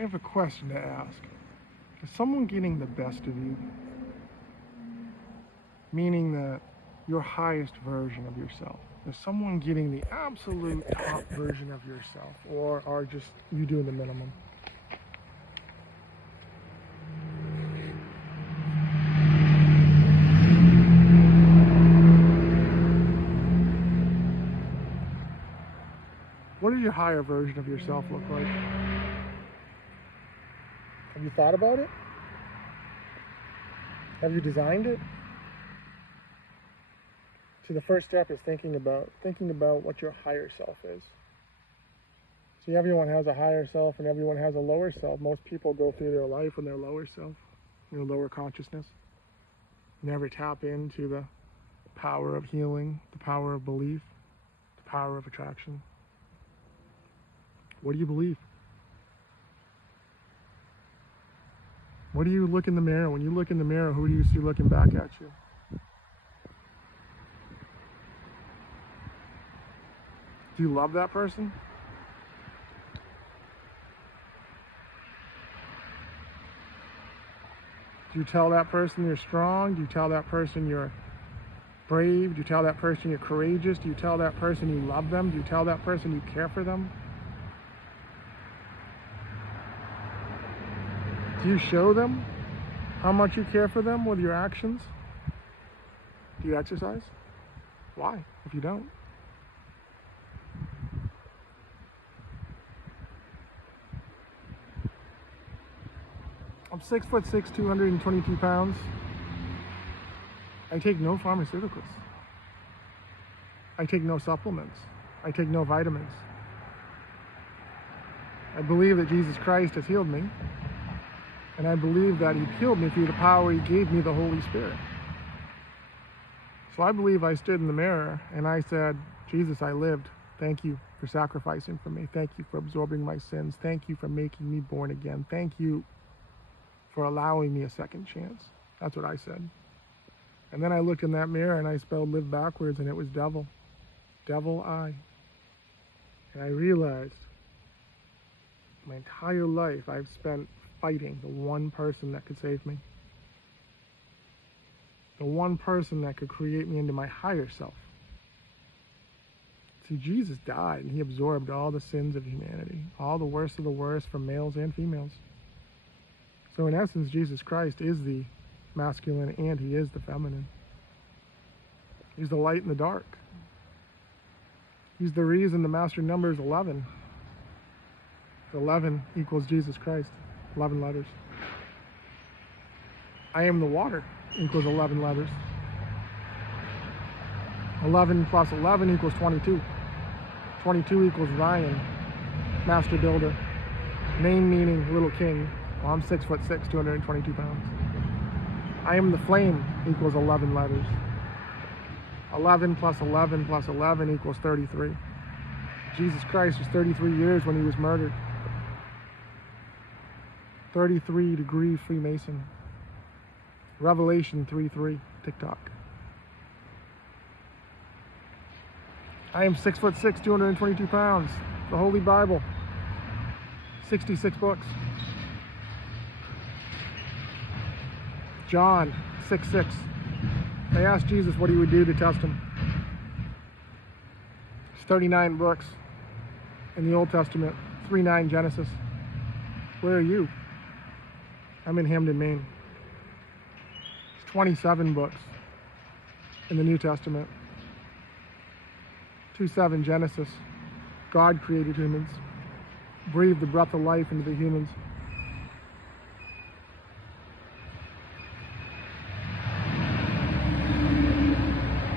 I have a question to ask. Is someone getting the best of you? Meaning that your highest version of yourself. Is someone getting the absolute top version of yourself? Or are just you doing the minimum? What does your higher version of yourself look like? Have you thought about it? Have you designed it? See, the first step is thinking about what your higher self is. See, everyone has a higher self and everyone has a lower self. Most people go through their life in their lower self, their lower consciousness. Never tap into the power of healing, the power of belief, the power of attraction. What do you believe? What do you look in the mirror? When you look in the mirror, who do you see looking back at you? Do you love that person? Do you tell that person you're strong? Do you tell that person you're brave? Do you tell that person you're courageous? Do you tell that person you love them? Do you tell that person you care for them? Do you show them how much you care for them with your actions? Do you exercise? Why, if you don't? I'm 6'6", 222 pounds. I take no pharmaceuticals. I take no supplements. I take no vitamins. I believe that Jesus Christ has healed me. And I believe that he healed me through the power he gave me, the Holy Spirit. So I believe I stood in the mirror and I said, Jesus, I lived. Thank you for sacrificing for me. Thank you for absorbing my sins. Thank you for making me born again. Thank you for allowing me a second chance. That's what I said. And then I looked in that mirror and I spelled live backwards and it was devil. Devil I. And I realized my entire life I've spent fighting the one person that could save me. The one person that could create me into my higher self. See, Jesus died and he absorbed all the sins of humanity, all the worst of the worst from males and females. So in essence, Jesus Christ is the masculine and he is the feminine. He's the light and the dark. He's the reason the master number is 11. 11 equals Jesus Christ. 11 letters. I am the water equals 11 letters. 11 plus 11 equals 22. 22 equals Ryan, master builder. Name meaning little king. Well, I'm 6'6", 222 pounds. I am the flame equals 11 letters. 11 plus 11 plus 11 equals 33. Jesus Christ was 33 years when he was murdered. 33-degree Freemason. Revelation 3:3, TikTok. I am 6'6", 222 pounds. The Holy Bible. 66 books. John 6:6. They asked Jesus what he would do to test him. It's 39 books in the Old Testament. 3:9 Genesis. Where are you? I'm in Hamden, Maine. It's 27 books in the New Testament. 2:7 Genesis. God created humans, breathed the breath of life into the humans.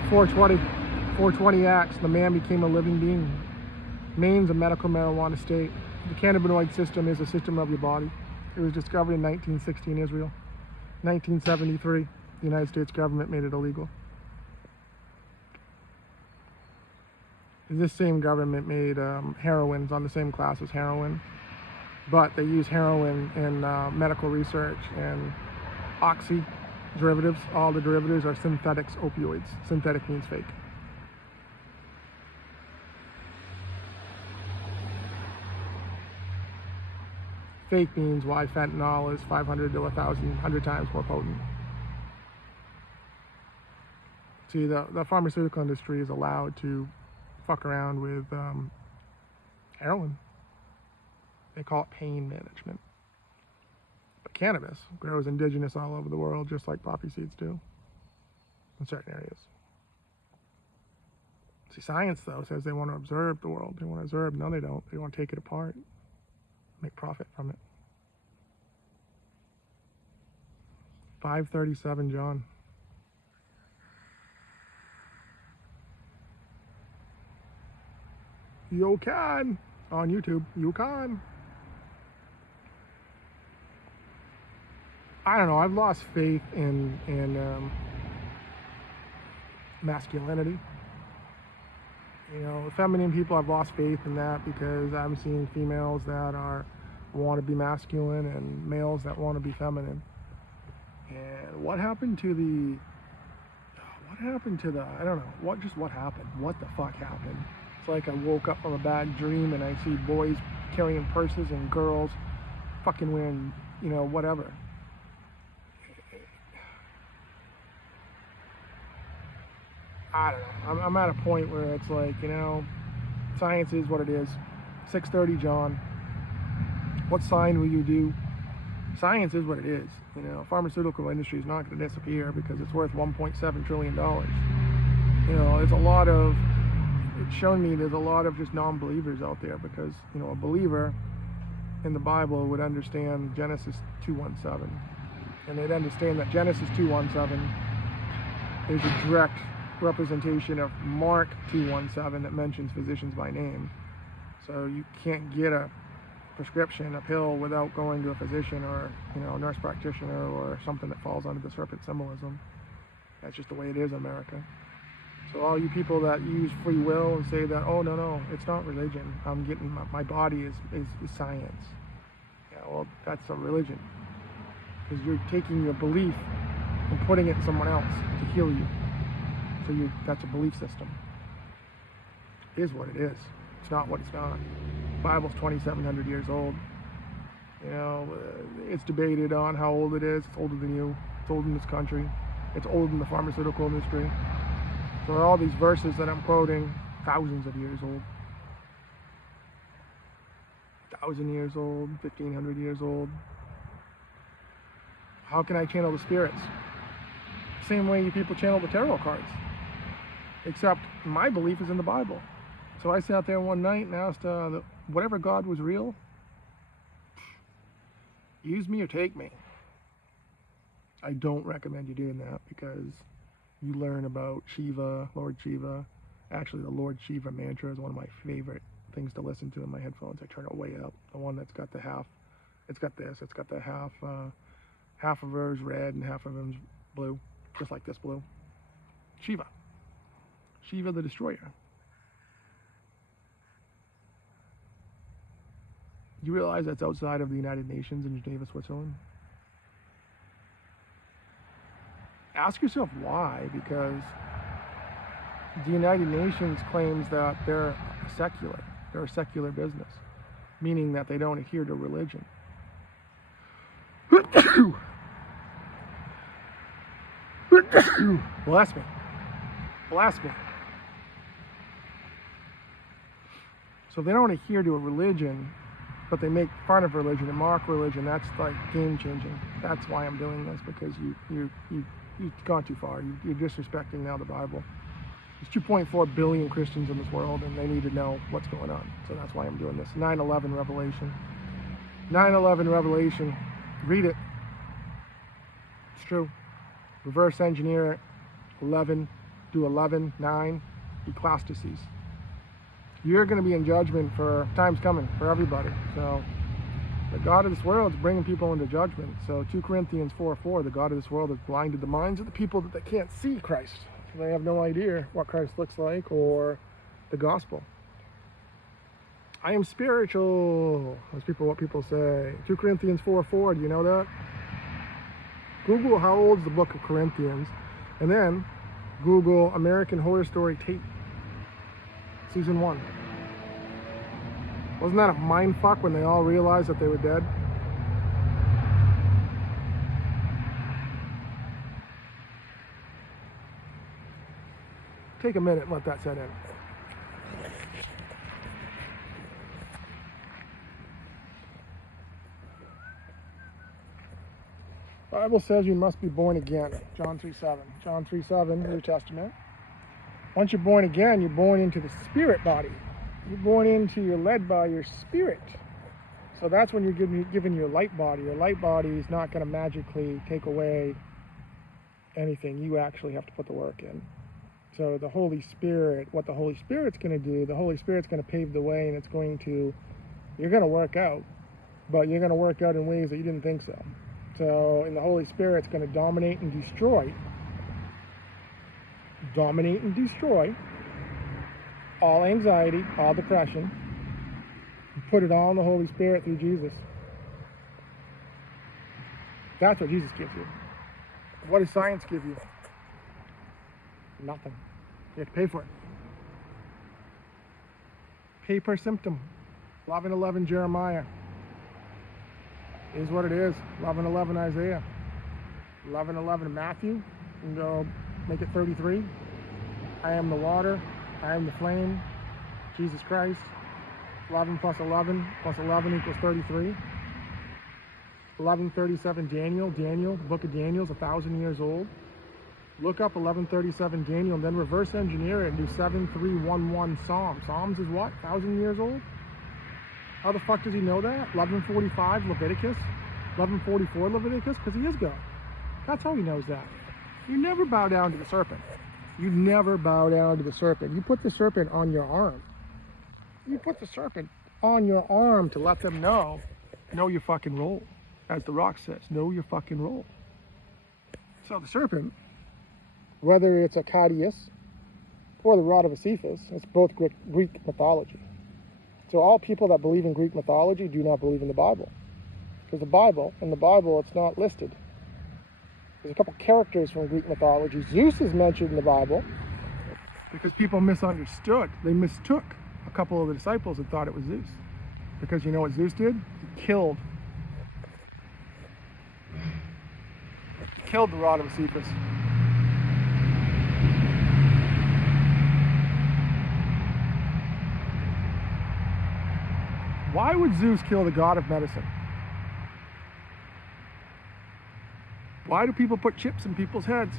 420 Acts, the man became a living being. Maine's a medical marijuana state. The cannabinoid system is a system of your body. It was discovered in 1960 in Israel. 1973, the United States government made it illegal. This same government made heroines on the same class as heroin, but they use heroin in medical research and oxy derivatives. All the derivatives are synthetic opioids. Synthetic means fake. fake means why fentanyl is 500 to 1,000 times more potent. See, the pharmaceutical industry is allowed to fuck around with heroin. They call it pain management. But cannabis grows indigenous all over the world, just like poppy seeds do in certain areas. See, science, though, says they want to observe the world. They want to observe. No, they don't. They want to take it apart, make profit from it. 5:37, John. You can on YouTube. You can. I don't know. I've lost faith in masculinity. You know, feminine people, I've lost faith in that because I'm seeing females that want to be masculine and males that want to be feminine. And what happened to the? I don't know. What happened? What the fuck happened? It's like I woke up from a bad dream and I see boys carrying purses and girls fucking wearing, you know, whatever. I don't know. I'm at a point where it's like, you know, science is what it is. 6:30, John. What sign will you do? Science is what it is. You know, pharmaceutical industry is not going to disappear because it's worth $1.7 trillion. You know, it's shown me there's a lot of just non-believers out there because, you know, a believer in the Bible would understand Genesis 2:17. And they'd understand that Genesis 2:17 is a direct representation of Mark 2:17 that mentions physicians by name. So you can't get a prescription, a pill, without going to a physician or, you know, a nurse practitioner or something that falls under the serpent symbolism. That's just the way it is in America. So all you people that use free will and say that, oh, no, it's not religion. I'm getting, my body is science. Yeah, well, that's a religion. Because you're taking your belief and putting it in someone else to heal you. So that's a belief system. It is what it is. It's not what it's not. The Bible's 2,700 years old. You know, it's debated on how old it is. It's older than you. It's old in this country. It's old in the pharmaceutical industry. So all these verses that I'm quoting, thousands of years old. 1,000 years old, 1,500 years old. How can I channel the spirits? Same way you people channel the tarot cards. Except my belief is in the Bible. So I sat there one night and asked, whatever God was real, use me or take me. I don't recommend you doing that because you learn about Shiva, Lord Shiva. Actually, the Lord Shiva mantra is one of my favorite things to listen to in my headphones. I turn it way up. The one that's got the half, it's got the half of hers red and half of him's blue, just like this blue. Shiva the Destroyer. You realize that's outside of the United Nations in Geneva, Switzerland? Ask yourself why, because the United Nations claims that they're a secular business, meaning that they don't adhere to religion. Bless me. So if they don't adhere to a religion, but they make fun of religion and mock religion, that's like game changing. That's why I'm doing this, because you've gone too far. You're disrespecting now the Bible. There's 2.4 billion Christians in this world, and they need to know what's going on. So that's why I'm doing this. 9/11 Revelation. 9/11 Revelation. Read it. It's true. Reverse engineer it. 11. Do 11, 9. Ecclesiastes. You're going to be in judgment for time's coming for everybody. So the God of this world is bringing people into judgment. So 2 Corinthians 4:4, the God of this world has blinded the minds of the people that they can't see Christ. So they have no idea what Christ looks like or the gospel. I am spiritual. That's what people say. 2 Corinthians 4:4, do you know that? Google how old is the book of Corinthians, and then Google American Horror Story tape. Season 1. Wasn't that a mind fuck when they all realized that they were dead? Take a minute, let that set in. The Bible says you must be born again. John 3:7. John 3:7, New Testament. Once you're born again, you're born into the spirit body. You're led by your spirit. So that's when you're given your light body. Your light body is not going to magically take away anything. You actually have to put the work in. So the Holy Spirit, what the Holy Spirit's going to do, the Holy Spirit's going to pave the way, and you're going to work out, but you're going to work out in ways that you didn't think so. So in the Holy Spirit's going to dominate and destroy all anxiety, all depression, and put it all in the Holy Spirit through Jesus. That's what Jesus gives you. What does science give you? Nothing. You have to pay for it. Pay per symptom. 11:11 Jeremiah. Is what it is. 11:11 Isaiah. 11:11 Matthew. And go make it 33. I am the water. I am the flame. Jesus Christ. 11 plus 11 plus 11 equals 33. 11:37 Daniel. The book of Daniel is 1,000 years old. Look up 11:37 Daniel and then reverse engineer it and do 7311 Psalms. Psalms is what? 1,000 years old? How the fuck does he know that? 11:45 Leviticus? 11:44 Leviticus? Because he is God. That's how he knows that. You never bow down to the serpent. You never bow down to the serpent. You put the serpent on your arm. You put the serpent on your arm to let them know your fucking role. As the Rock says, know your fucking role. So the serpent, whether it's Akkadius or the rod of Cephas, it's both Greek mythology. So all people that believe in Greek mythology do not believe in the Bible. Because in the Bible, it's not listed. There's a couple characters from Greek mythology. Zeus is mentioned in the Bible because people misunderstood. They mistook a couple of the disciples and thought it was Zeus. Because you know what Zeus did? He killed the rod of Cephas. Why would Zeus kill the god of medicine? Why do people put chips in people's heads?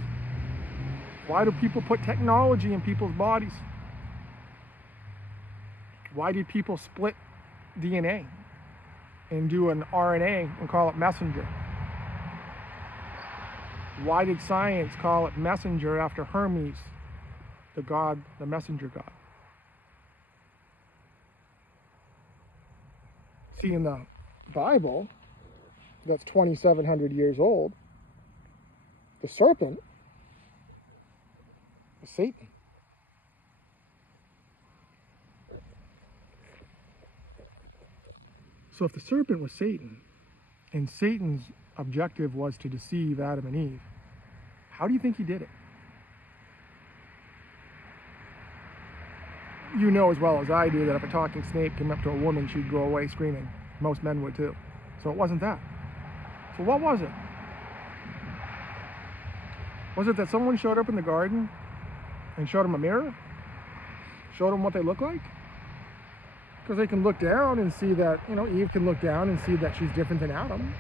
Why do people put technology in people's bodies? Why did people split DNA and do an RNA and call it messenger? Why did science call it messenger after Hermes, the messenger god? See, in the Bible, that's 2,700 years old, the serpent was Satan. So if the serpent was Satan, and Satan's objective was to deceive Adam and Eve, how do you think he did it? You know as well as I do that if a talking snake came up to a woman, she'd go away screaming. Most men would too. So it wasn't that. So what was it? Was it that someone showed up in the garden and showed him a mirror? Showed him what they look like? Because they can look down and see that, Eve can look down and see that she's different than Adam.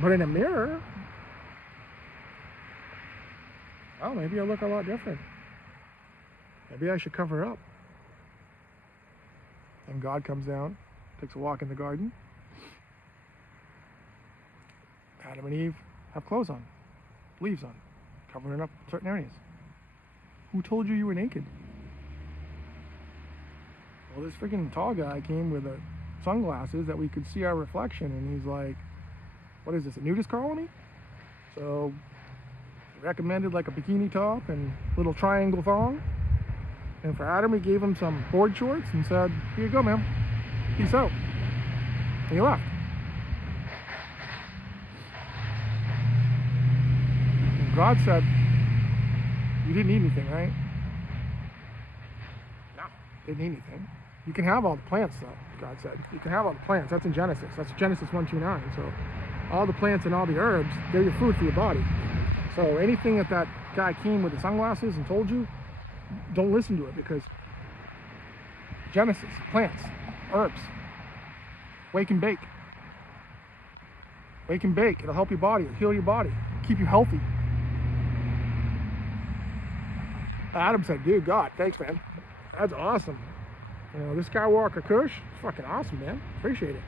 But in a mirror, oh, maybe I look a lot different. Maybe I should cover up. And God comes down, takes a walk in the garden. Adam and Eve have clothes on, leaves on, covering up certain areas. Who told you were naked? Well, this freaking tall guy came with sunglasses that we could see our reflection, and he's like, what is this, a nudist colony? So he recommended like a bikini top and little triangle thong. And for Adam, he gave him some board shorts and said, here you go, man. Peace out. And he left. And God said, you didn't need anything, right? No, didn't need anything. You can have all the plants, though, God said. You can have all the plants. That's in Genesis. That's Genesis 1:29. So all the plants and all the herbs, they're your food for your body. So anything that guy came with the sunglasses and told you, don't listen to it, because Genesis, plants, herbs, wake and bake. Wake and bake. It'll help your body, it'll heal your body, keep you healthy. Adam said, dude, God, thanks, man. That's awesome. You know, this Skywalker Kush, fucking awesome, man. Appreciate it.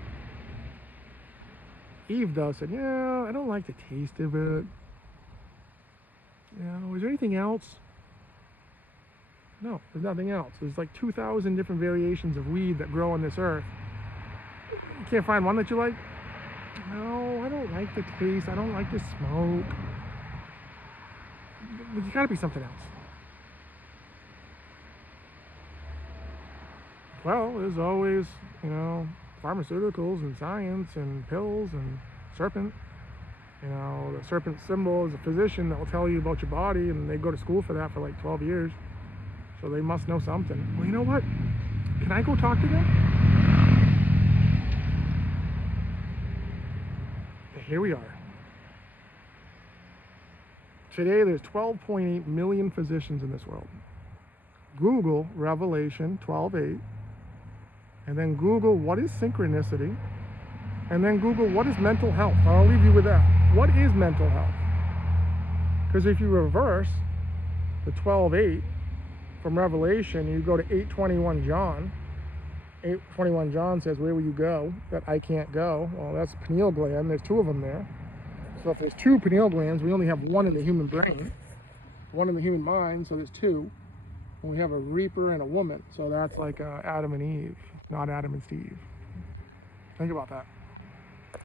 Eve, though, said, yeah, I don't like the taste of it. You know, is there anything else? No, there's nothing else. There's like 2,000 different variations of weed that grow on this earth. You can't find one that you like? No, I don't like the taste. I don't like the smoke. There's gotta be something else. Well, there's always, you know, pharmaceuticals and science and pills and serpent. You know, the serpent symbol is a physician that will tell you about your body, and they go to school for that for like 12 years. So they must know something. Well, you know what? Can I go talk to them? Here we are. Today there's 12.8 million physicians in this world. Google Revelation 12:8, and then Google what is synchronicity, and then Google what is mental health. I'll leave you with that. What is mental health? Because if you reverse the 12:8 from Revelation, you go to 8:21 John. 8:21 John says, where will you go that I can't go? Well, that's pineal gland. There's two of them there. So if there's two pineal glands, we only have one in the human brain, one in the human mind, so there's two. And we have a reaper and a woman. So that's like Adam and Eve, not Adam and Steve. Think about that.